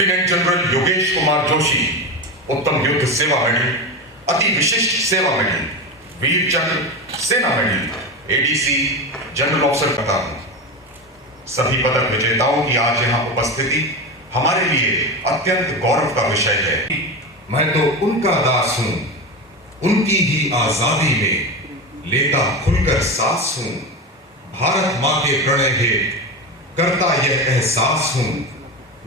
Lieutenant general Yogesh Kumar Joshi उत्तम युद्ध सेवा मेडल, अति विशिष्ट सेवा मेडल, वीर चक्र, सेना मेडल, एडीसी, जनरल ऑफिसर पता हूं। सभी पदक विजेताओं की आज यहां उपस्थिति हमारे लिए अत्यंत गौरव का विषय है। मैं तो उनका दास हूं, उनकी ही आजादी में लेता खुलकर सांस हूं। भारत मां के प्रणय हेत करता यह एहसास हूं।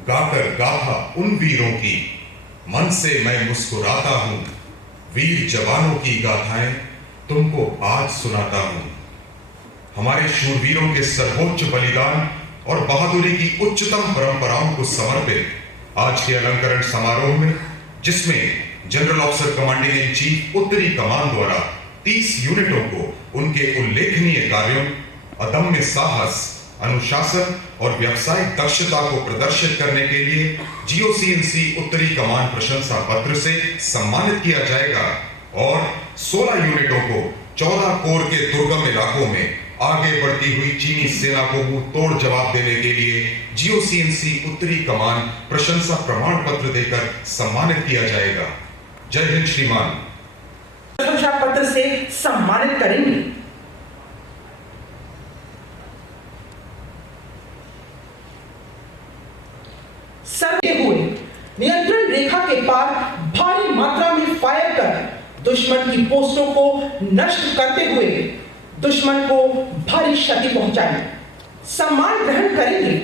गाकर गाथा उन वीरों की मन से मैं मुस्कुराता हूं। वीर जवानों की गाथाएं तुमको आज सुनाता हूं। हमारे शूरवीरों के सर्वोच्च बलिदान और बहादुरी की उच्चतम परंपराओं को समर्पित आज के अलंकरण समारोह में, जिसमें general officer commanding in chief उत्तरी कमान द्वारा 30 यूनिटों को उनके उल्लेखनीय कार्यों, अदम्य साहस, अनुशासन और व्यावसायिक दक्षता को प्रदर्शित करने के लिए जीओसीएनसी उत्तरी कमान प्रशंसा पत्र से सम्मानित किया जाएगा और 16 यूनिटों को 14 कोर के दुर्गम इलाकों में आगे बढ़ती हुई चीनी सेना को मुंह तोड़ जवाब देने के लिए जीओसीएनसी उत्तरी कमान प्रशंसा प्रमाण पत्र देकर सम्मानित किया जाएगा। जय हिंद श्रीमान। प्रशंसा पत्र से सम्मानित करेंगे। सरते हुए नियंत्रण रेखा के पार भारी मात्रा में फायर कर दुश्मन की पोस्टों को नष्ट करते हुए दुश्मन को भारी क्षति पहुंचाई। सम्मान ग्रहण करेंगे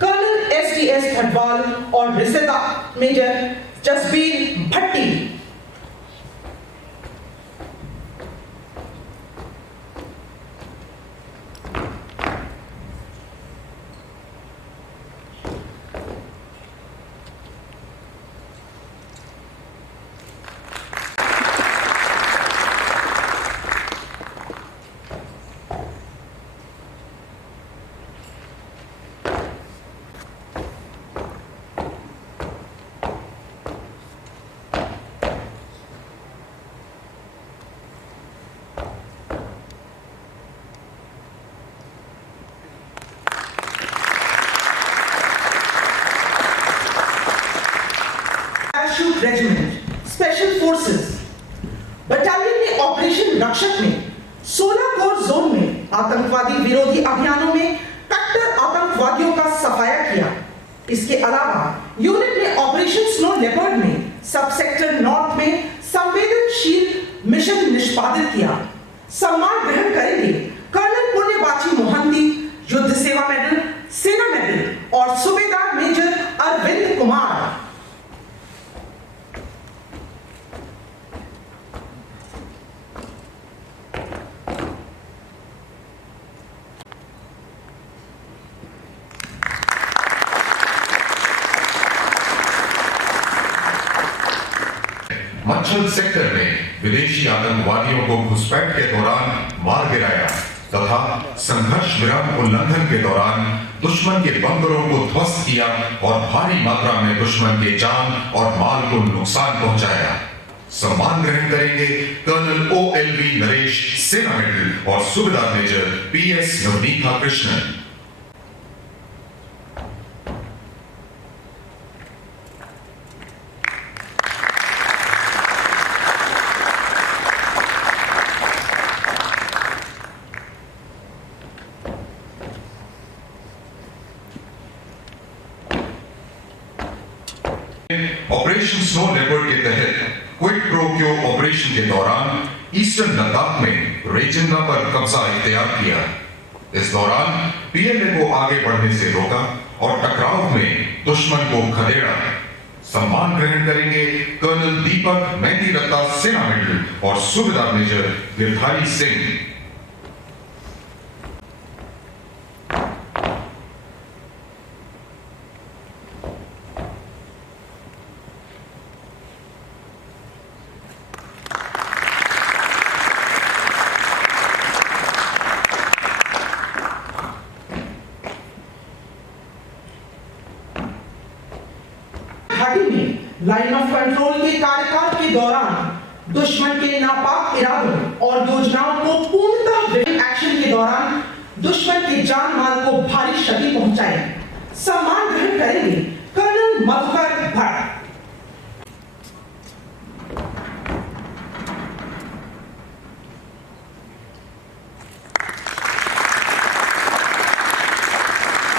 कर्नल एसटीएस खडवाल और रिश्तेदार मेजर जसबीर भट्टी। रेजिमेंट स्पेशल फोर्सेस बटालियन ने ऑपरेशन रक्षक में 16 कोर जोन में आतंकवादी विरोधी अभियानों में कट्टर आतंकवादियों का सफाया किया। इसके अलावा यूनिट ने ऑपरेशन स्नो लेपर्ड में सब सेक्टर नॉर्थ में संवेदनशील मिशन निष्पादित किया। सम्मान ग्रहण करेंगे कर्नल पुण्यवाची मोहंती, युद्ध सेवा मेडल, सेना मेडल और सूबेदार मेजर अरविंद कुमार। मच्छल सेक्टर में विदेशी आतंकवादियों को घुसपैठ के दौरान मार गिराया तथा संघर्ष विराम उल्लंघन के दौरान दुश्मन के बंकरों को ध्वस्त किया और भारी मात्रा में दुश्मन के जान और माल को नुकसान पहुंचाया। सम्मान ग्रहण करेंगे कर्नल ओएलवी नरेश, सेना मेडल और subedar major PS Navneeta Krishnan. Operation snow leopard के तहत क्विड प्रो क्यो ऑपरेशन के दौरान ईस्टर्न लद्दाख में रेजिंगा पर कब्जा इख्तियार किया। इस दौरान पीएलए को आगे बढ़ने से रोका और टकराव में दुश्मन को खदेड़ा। सम्मान ग्रहण करेंगे कर्नल दीपक मेहंदी रत्ता, सेना मेडल और subedar major Girdhari Singh. Line of control के कार्यकाल के दौरान दुश्मन के नापाक इरादों और योजनाओं को पूर्णतः एक्शन के दौरान दुश्मन के जान माल को भारी क्षति पहुंचाई। सम्मान ग्रहण करेंगे कर्नल कर्नल मधुकर भट्ट।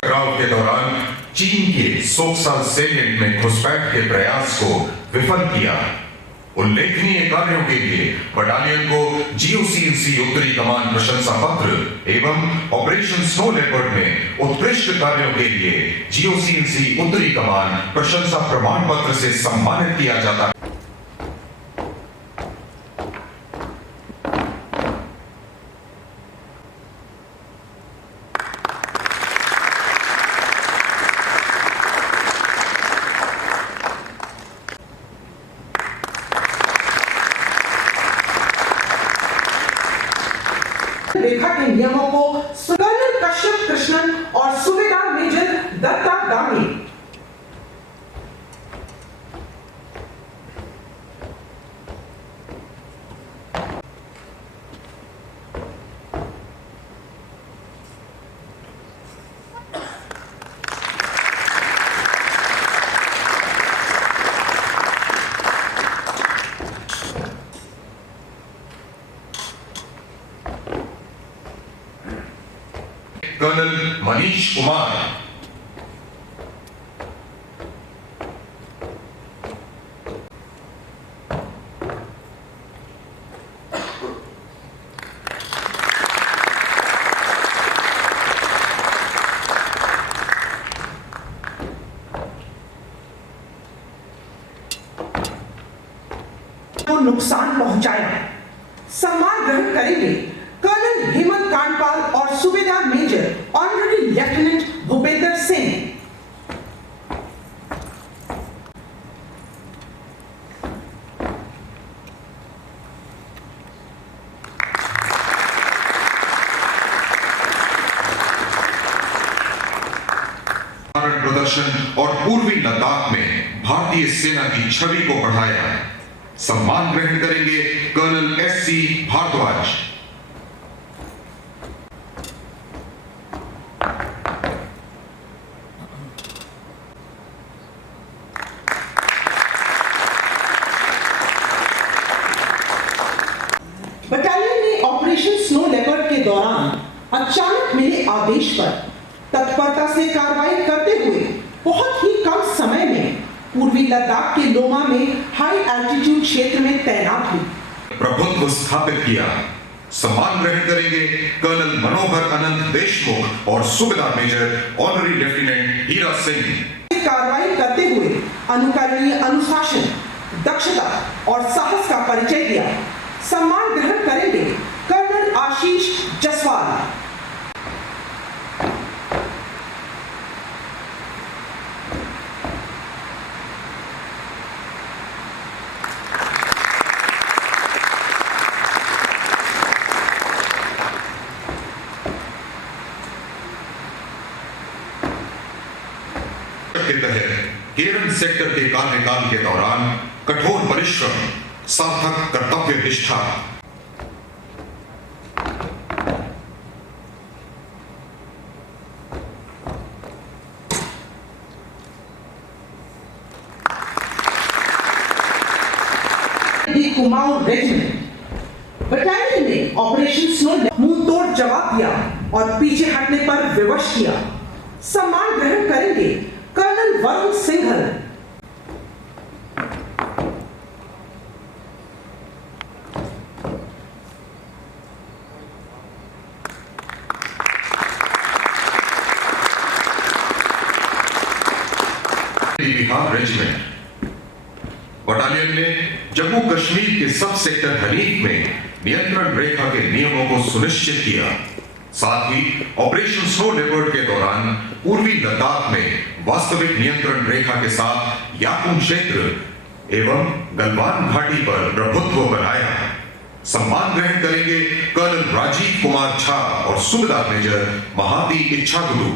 टकराव के दौरान चीन के सोक्सा सेलिएंट में घुसपैठ के प्रयास को विफल किया। उल्लेखनीय कार्यों के लिए बटालियन को GOC&C उत्तरी कमान प्रशंसा पत्र एवं ऑपरेशन स्नो लेपर्ड में उत्कृष्ट कार्यों के लिए GOC&C उत्तरी कमान प्रशंसा प्रमाण पत्र से सम्मानित किया जाता है। रेखा के नियमों को कर्नल कश्यप कृष्णन और सूबेदार मेजर दत्ता गामी। कर्नल मनीष कुमार, को नुकसान पहुंचाया। सम्मान ग्रहण करेंगे कर्नल हेमंत कांडपाल और subedar major honorary lieutenant Bhupendra Singh. प्रदर्शन और पूर्वी लद्दाख में भारतीय सेना की छवि को बढ़ाया। सम्मान ग्रहण करेंगे कर्नल SC भारद्वाज। बटालियन ने ऑपरेशन स्नो लेपर्ड के दौरान अचानक मिले आदेश पर तत्परता से कार्रवाई करते हुए बहुत ही कम समय में पूर्वी लद्दाख के लोमा में हाई एल्टीट्यूड क्षेत्र में तैनात हुई। प्रभुत्व स्थापित किया। सम्मान ग्रहण करेंगे कर्नल मनोहर अनंत देशमुख और subedar major honorary lieutenant Hira Singh. कार्रवाई करते हुए अनुकरणीय अनुशासन, दक्षता और साहस का परिचय दिया। सम्मान ग्रहण करेंगे कर्नल आशीष जसवाल। के तहत केरन सेक्टर के कार्यकाल के दौरान कठोर परिश्रम, सार्थक कर्तव्य निष्ठा, कुमाऊं रेजिमेंट बटालियन ने ऑपरेशन स्नो मुंह तोड़ जवाब दिया और पीछे हटने पर विवश किया। सम्मान ग्रहण करेंगे colonel Varun Singhal. Bihar regiment battalion ने जम्मू कश्मीर के सब सेक्टर हनीफ में नियंत्रण रेखा के नियमों को सुनिश्चित किया। साथ ही ऑपरेशन स्नो लेपर्ड के दौरान पूर्वी लद्दाख में वास्तविक नियंत्रण रेखा के साथ याकुम क्षेत्र एवं गलवान घाटी पर प्रभुत्व बनाया। सम्मान ग्रहण करेंगे कर्नल राजीव कुमार झा और सूबेदार मेजर महादी इच्छागुरु।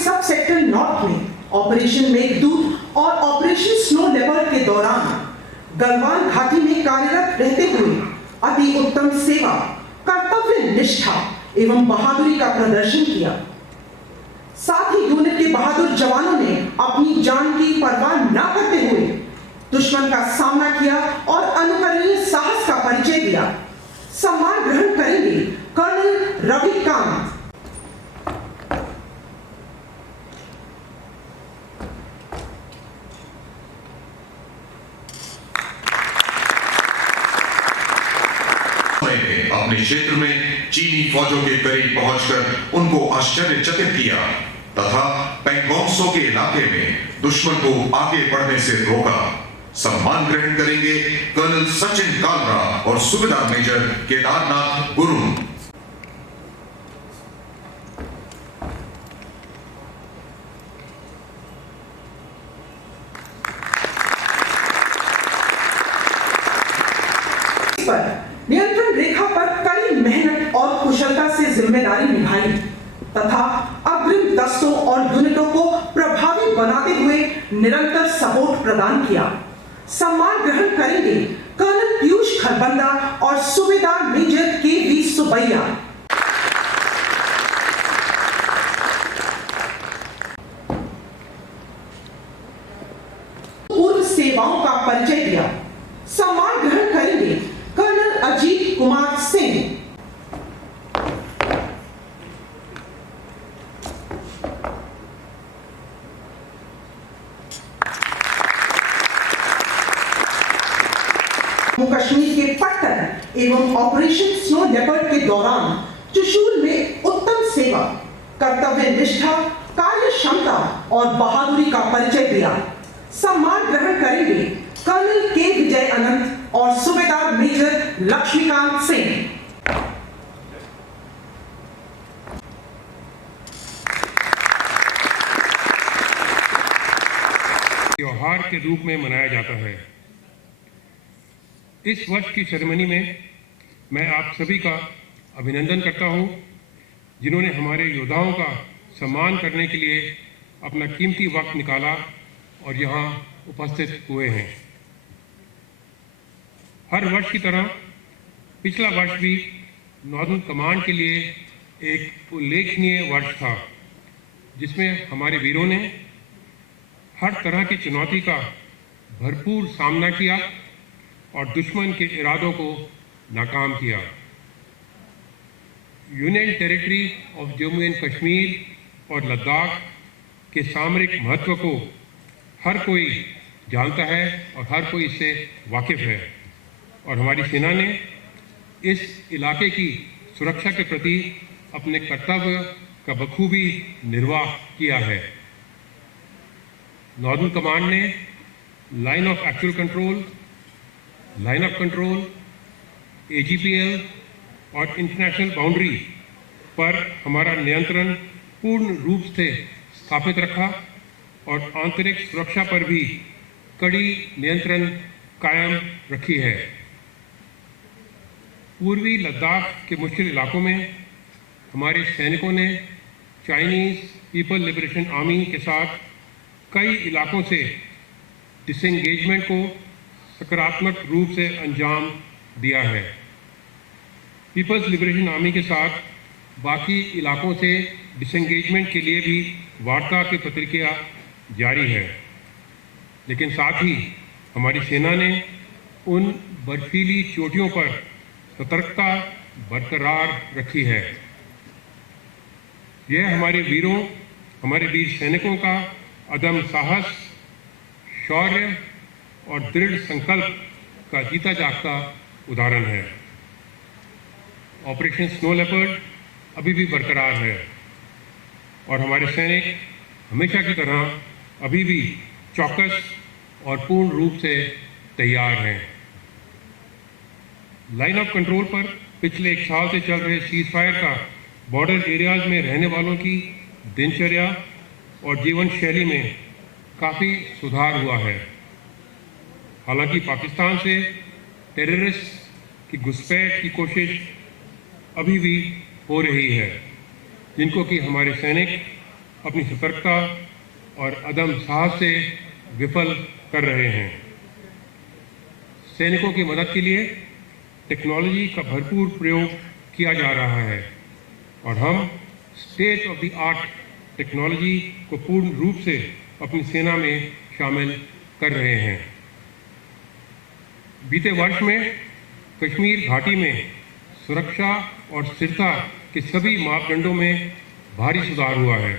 सब सेक्टर नॉर्थ में ऑपरेशन मेघदूत और ऑपरेशन स्नो दौरान गलवान घाटी में कार्यरत रहते हुए अति उत्तम सेवा, कर्तव्य निष्ठा एवं बहादुरी का प्रदर्शन किया। साथ ही यूनिट के बहादुर जवानों ने अपनी जान की परवाह न करते हुए दुश्मन का सामना किया और अनुकरणीय साहस का परिचय दिया। सम्मान ग्रहण करेंगे कर्नल रविकांत। अपने क्षेत्र में चीनी फौजों के करीब पहुंचकर उनको आश्चर्यचकित किया तथा पैंगोंगसो के इलाके में दुश्मन को आगे बढ़ने से रोका। सम्मान ग्रहण करेंगे कर्नल सचिन कालरा और सूबेदार मेजर केदारनाथ गुरुंग। नियंत्रण रेखा पर कड़ी मेहनत और कुशलता से जिम्मेदारी निभाई तथा अग्रिम दस्तों और यूनिटों को प्रभावी बनाते हुए निरंतर सपोर्ट प्रदान किया। सम्मान ग्रहण करेंगे कर्नल पीयूष खरबंदा और सूबेदार मेजर के.वी. सुबैया। पूर्व सेवाओं का परिचय दिया। सम्मान ग्रहण करेंगे कर्नल अजीत कुमार सिंह। कश्मीर के पट्टन एवं ऑपरेशन स्नो लेपर्ड के दौरान चुशूल में उत्तम सेवा, कर्तव्य निष्ठा, कार्य क्षमता और बहादुरी का परिचय दिया। सम्मान ग्रहण करेंगे कर्नल के विजय अनंत और सूबेदार मेजर लक्ष्मीकांत सिंह। त्योहार के रूप में मनाया जाता है। इस वर्ष की सेरेमनी में मैं आप सभी का अभिनंदन करता हूं, जिन्होंने हमारे योद्धाओं का सम्मान करने के लिए अपना कीमती वक्त निकाला और यहाँ उपस्थित हुए हैं। हर वर्ष की तरह पिछला वर्ष भी नॉर्दर्न कमांड के लिए एक उल्लेखनीय वर्ष था, जिसमें हमारे वीरों ने हर तरह की चुनौती का भरपूर सामना किया और दुश्मन के इरादों को नाकाम किया। Union territory of Jammu and Kashmir और लद्दाख के सामरिक महत्व को हर कोई जानता है और हर कोई इससे वाकिफ है, और हमारी सेना ने इस इलाके की सुरक्षा के प्रति अपने कर्तव्य का बखूबी निर्वाह किया है। नॉर्दर्न कमांड ने line of actual control, line of control, AGPL और इंटरनेशनल बाउंड्री पर हमारा नियंत्रण पूर्ण रूप से स्थापित रखा और आंतरिक सुरक्षा पर भी कड़ी नियंत्रण कायम रखी है। पूर्वी लद्दाख के मुश्किल इलाकों में हमारे सैनिकों ने चाइनीज़ पीपल लिबरेशन आर्मी के साथ कई इलाकों से डिसएंगेजमेंट को सकारात्मक रूप से अंजाम दिया है। पीपल्स लिबरेशन आर्मी के साथ बाकी इलाकों से डिसएंगेजमेंट के लिए भी वार्ता की प्रक्रिया जारी है, लेकिन साथ ही हमारी सेना ने उन बर्फीली चोटियों पर सतर्कता बरकरार रखी है। यह हमारे वीरों, हमारे वीर सैनिकों का अदम साहस, शौर्य और दृढ़ संकल्प का जीता जागता उदाहरण है। ऑपरेशन स्नो लेपर्ड अभी भी बरकरार है और हमारे सैनिक हमेशा की तरह अभी भी चौकस और पूर्ण रूप से तैयार हैं। लाइन ऑफ कंट्रोल पर पिछले 1 साल से चल रहे सीज फायर का बॉर्डर एरियाज में रहने वालों की दिनचर्या और जीवन शैली में काफ़ी सुधार हुआ है। हालांकि पाकिस्तान से टेररिस्ट की घुसपैठ की कोशिश अभी भी हो रही है, जिनको कि हमारे सैनिक अपनी सतर्कता और अदम साहस से विफल कर रहे हैं। सैनिकों की मदद के लिए टेक्नोलॉजी का भरपूर प्रयोग किया जा रहा है और हम state of the art technology को पूर्ण रूप से अपनी सेना में शामिल कर रहे हैं। बीते वर्ष में कश्मीर घाटी में सुरक्षा और स्थिरता के सभी मापदंडों में भारी सुधार हुआ है।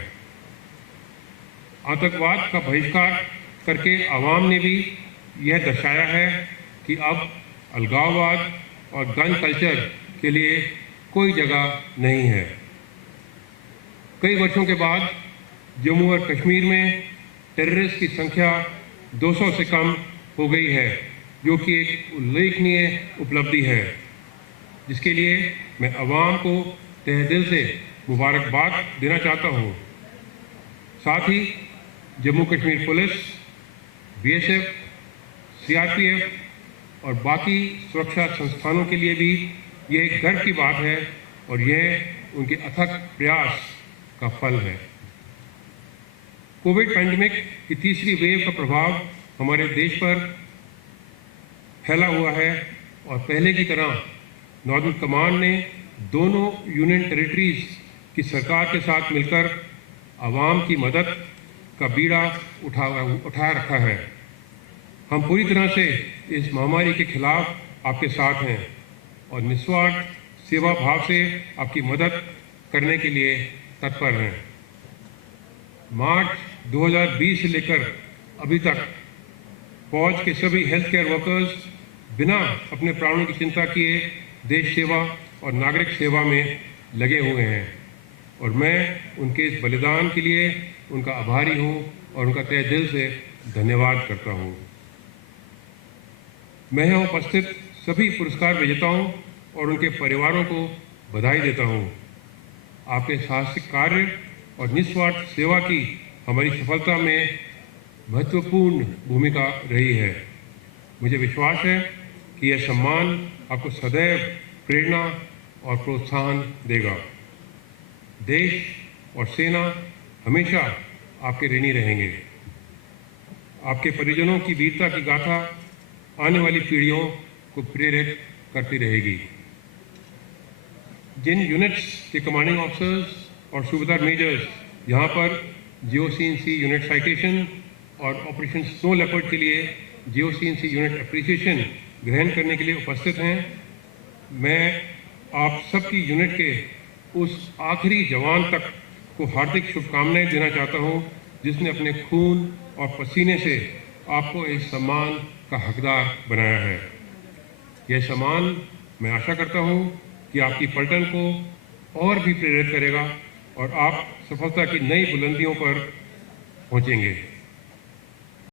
आतंकवाद का बहिष्कार करके आवाम ने भी यह दर्शाया है कि अब अलगाववाद और गन कल्चर के लिए कोई जगह नहीं है। कई वर्षों के बाद जम्मू और कश्मीर में टेररिस्ट की संख्या 200 से कम हो गई है, जो कि एक उल्लेखनीय उपलब्धि है, जिसके लिए मैं अवाम को तहे दिल से मुबारकबाद देना चाहता हूँ। साथ ही Jammu Kashmir police, BSF, CRPF और बाकी सुरक्षा संस्थानों के लिए भी यह एक गर्व की बात है और यह उनके अथक प्रयास का फल है। कोविड पैंडेमिक की तीसरी वेव का प्रभाव हमारे देश पर फैला हुआ है और पहले की तरह नॉर्दर्न कमांड ने दोनों यूनियन टेरिटरीज की सरकार के साथ मिलकर आवाम की मदद का बीड़ा उठा रखा है। हम पूरी तरह से इस महामारी के खिलाफ आपके साथ हैं और निस्वार्थ सेवा भाव से आपकी मदद करने के लिए तत्पर हैं। मार्च 2020 से लेकर अभी तक फौज के सभी हेल्थ केयर वर्कर्स बिना अपने प्राणों की चिंता किए देश सेवा और नागरिक सेवा में लगे हुए हैं और मैं उनके इस बलिदान के लिए उनका आभारी हूं और उनका तहे दिल से धन्यवाद करता हूं। मैं यहाँ उपस्थित सभी पुरस्कार विजेताओं और उनके परिवारों को बधाई देता हूं। आपके साहसिक कार्य और निस्वार्थ सेवा की हमारी सफलता में महत्वपूर्ण भूमिका रही है। मुझे विश्वास है कि यह सम्मान आपको सदैव प्रेरणा और प्रोत्साहन देगा। देश और सेना हमेशा आपके ऋणी रहेंगे। आपके परिजनों की वीरता की गाथा आने वाली पीढ़ियों को प्रेरित करती रहेगी। जिन यूनिट्स के कमांडिंग ऑफिसर्स और सूबेदार मेजर्स यहाँ पर GOC&C यूनिट साइटेशन और ऑपरेशन स्नो लेपर्ड के लिए GOC&C यूनिट अप्रिसिएशन ग्रहण करने के लिए उपस्थित हैं, मैं आप सबकी यूनिट के उस आखिरी जवान तक को हार्दिक शुभकामनाएं देना चाहता हूं, जिसने अपने खून और पसीने से आपको इस सम्मान का हकदार बनाया है। यह सम्मान मैं आशा करता हूं कि आपकी पलटन को और भी प्रेरित करेगा और आप सफलता की नई बुलंदियों पर पहुंचेंगे।